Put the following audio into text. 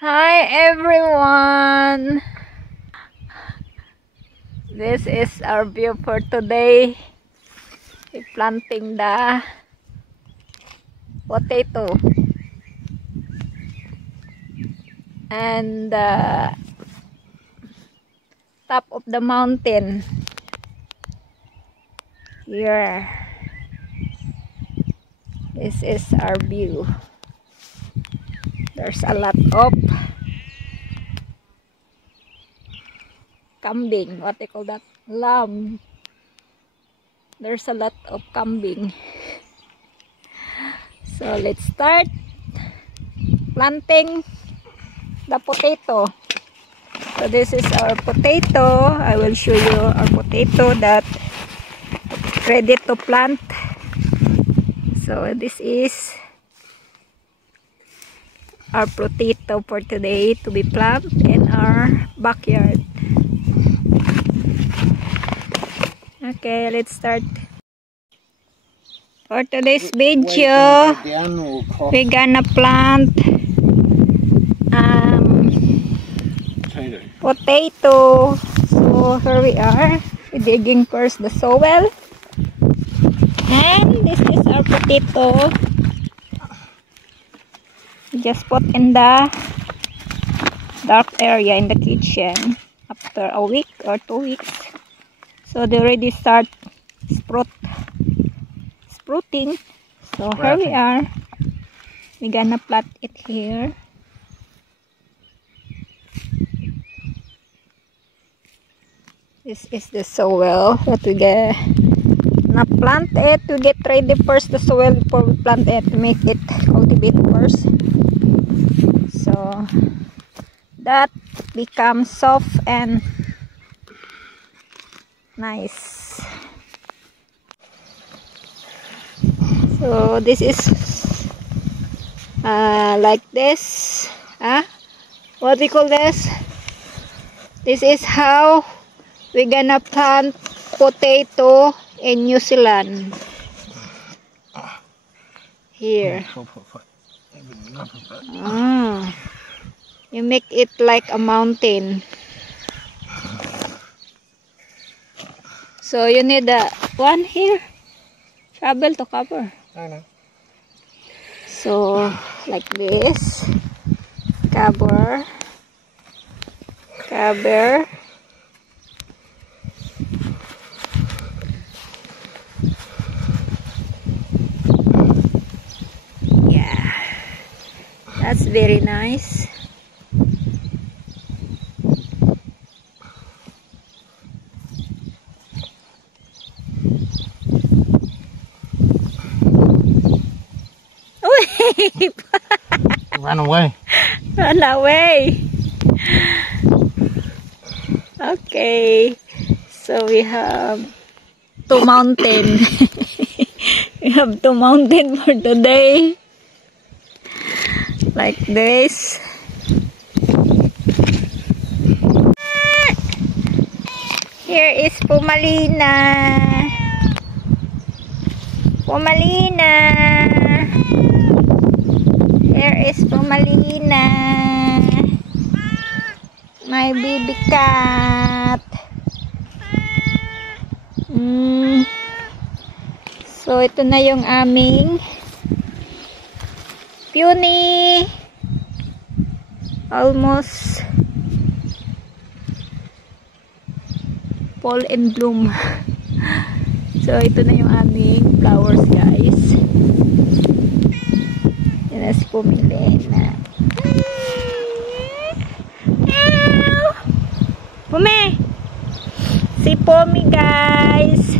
Hi everyone! This is our view for today. We're planting the potato and the top of the mountain here. This is our view. There's a lot of kambing, what they call that, lamb. There's a lot of kambing. So let's start planting the potato. So this is our potato. I will show you our potato that ready to plant. So this is our potato for today to be planted in our backyard. Okay, let's start. For today's video, we're gonna plant potato. So here we are. We're digging first the soil, and this is our potato. Just put in the dark area in the kitchen after a week or 2 weeks. So they already start sprouting. So here we are. We're gonna plant it here. This is the soil that we get. Now plant it. We get ready first the soil before we plant it. Make it cultivate first. So that becomes soft and nice. So this is like this. What we call this? This is how we're gonna plant potato in New Zealand. Here. You make it like a mountain. So you need a one here, shovel to cover. I know. So like this, cover. Yeah, that's very nice. Run away. Run away. Okay. So we have two mountain. We have two mountain for today. Like this. Here is Pumalina. Here is Pumalina, my baby cat. So ito na yung aming peony, almost fall and bloom. So ito na yung aming flowers, guys. Yan na si Pumalina. Pume! Si Pumi, guys.